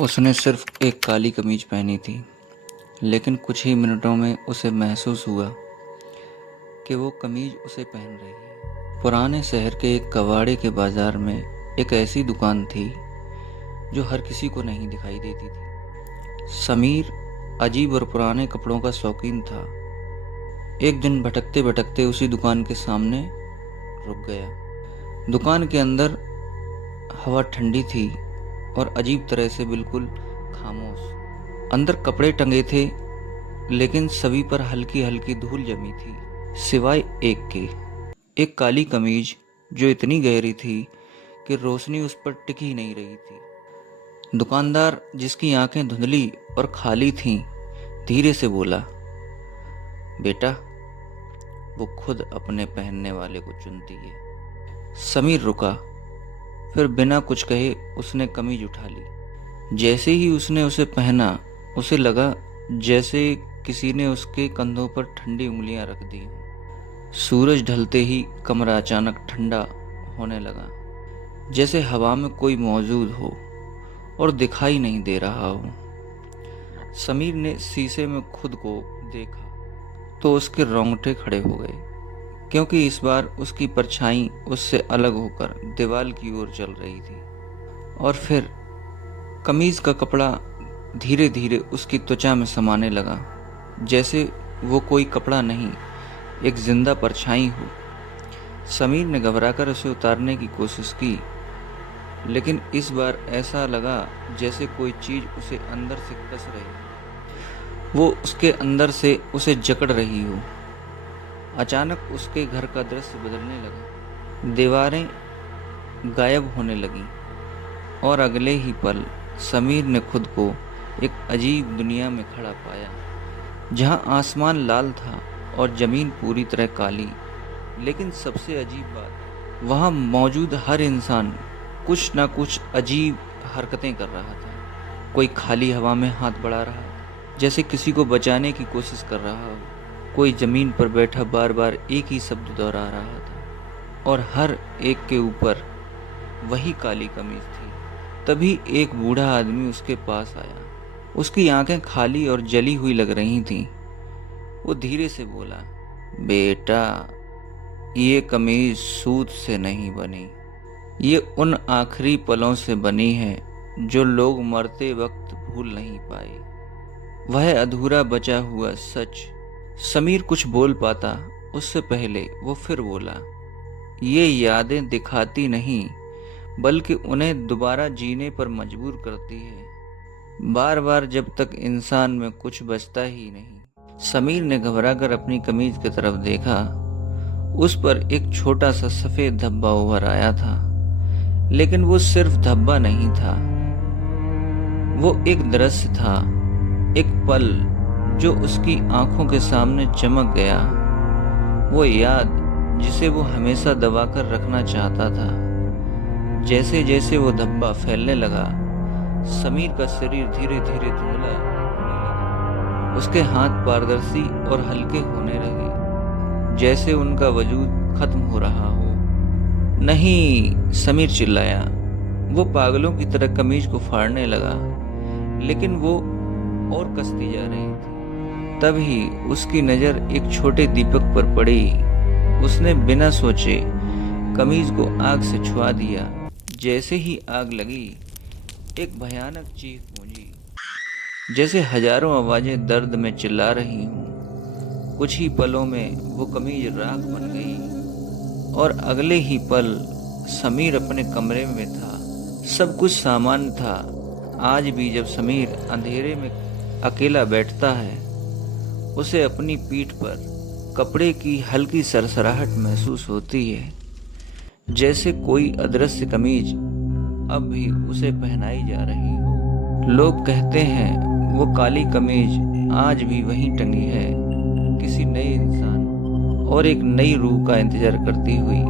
उसने सिर्फ एक काली कमीज पहनी थी, लेकिन कुछ ही मिनटों में उसे महसूस हुआ कि वो कमीज उसे पहन रही है। पुराने शहर के एक कबाड़े के बाजार में एक ऐसी दुकान थी जो हर किसी को नहीं दिखाई देती थी। समीर अजीब और पुराने कपड़ों का शौकीन था। एक दिन भटकते भटकते उसी दुकान के सामने रुक गया। दुकान के अंदर हवा ठंडी थी और अजीब तरह से बिल्कुल खामोश। अंदर कपड़े टंगे थे, लेकिन सभी पर हल्की हल्की धूल जमी थी, सिवाय एक के। एक काली कमीज जो इतनी गहरी थी कि रोशनी उस पर टिक ही नहीं रही थी। दुकानदार, जिसकी आंखें धुंधली और खाली थीं, धीरे से बोला, बेटा, वो खुद अपने पहनने वाले को चुनती है। समीर रुका, फिर बिना कुछ कहे उसने कमीज उठा ली। जैसे ही उसने उसे पहना, उसे लगा जैसे किसी ने उसके कंधों पर ठंडी उंगलियां रख दी। सूरज ढलते ही कमरा अचानक ठंडा होने लगा, जैसे हवा में कोई मौजूद हो और दिखाई नहीं दे रहा हो। समीर ने शीशे में खुद को देखा तो उसके रोंगटे खड़े हो गए, क्योंकि इस बार उसकी परछाई उससे अलग होकर दीवार की ओर चल रही थी। और फिर कमीज का कपड़ा धीरे धीरे उसकी त्वचा में समाने लगा, जैसे वो कोई कपड़ा नहीं, एक जिंदा परछाई हो। समीर ने घबराकर उसे उतारने की कोशिश की, लेकिन इस बार ऐसा लगा जैसे कोई चीज उसे अंदर से कस रही हो, वो उसके अंदर से उसे जकड़ रही हो। अचानक उसके घर का दृश्य बदलने लगा। दीवारें गायब होने लगीं और अगले ही पल समीर ने खुद को एक अजीब दुनिया में खड़ा पाया, जहां आसमान लाल था और जमीन पूरी तरह काली। लेकिन सबसे अजीब बात, वहां मौजूद हर इंसान कुछ ना कुछ अजीब हरकतें कर रहा था। कोई खाली हवा में हाथ बढ़ा रहा था, जैसे किसी को बचाने की कोशिश कर रहा हो। कोई जमीन पर बैठा बार बार एक ही शब्द दोहरा रहा था, और हर एक के ऊपर वही काली कमीज थी। तभी एक बूढ़ा आदमी उसके पास आया। उसकी आंखें खाली और जली हुई लग रही थीं। वो धीरे से बोला, बेटा, ये कमीज सूत से नहीं बनी, ये उन आखिरी पलों से बनी है जो लोग मरते वक्त भूल नहीं पाए। वह अधूरा बचा हुआ सच। समीर कुछ बोल पाता उससे पहले वो फिर बोला, ये यादें दिखाती नहीं, बल्कि उन्हें दोबारा जीने पर मजबूर करती है, बार बार, जब तक इंसान में कुछ बचता ही नहीं। समीर ने घबराकर अपनी कमीज की तरफ देखा। उस पर एक छोटा सा सफेद धब्बा उभर आया था, लेकिन वो सिर्फ धब्बा नहीं था, वो एक दृश्य था, एक पल जो उसकी आंखों के सामने चमक गया। वो याद जिसे वो हमेशा दबाकर रखना चाहता था। जैसे जैसे वो धब्बा फैलने लगा, समीर का शरीर धीरे धीरे धुंधला होने लगा। उसके हाथ पारदर्शी और हल्के होने लगे, जैसे उनका वजूद खत्म हो रहा हो। नहीं, समीर चिल्लाया। वो पागलों की तरह कमीज को फाड़ने लगा, लेकिन वो और कसती जा रही थी। तभी उसकी नजर एक छोटे दीपक पर पड़ी। उसने बिना सोचे कमीज को आग से छुआ दिया। जैसे ही आग लगी, एक भयानक चीख गूंजी, जैसे हजारों आवाजें दर्द में चिल्ला रही हों। कुछ ही पलों में वो कमीज राख बन गई, और अगले ही पल समीर अपने कमरे में था। सब कुछ सामान्य था। आज भी जब समीर अंधेरे में अकेला बैठता है, उसे अपनी पीठ पर कपड़े की हल्की सरसराहट महसूस होती है, जैसे कोई अदृश्य कमीज अब भी उसे पहनाई जा रही हो। लोग कहते हैं वो काली कमीज आज भी वहीं टंगी है, किसी नए इंसान और एक नई रूह का इंतजार करती हुई।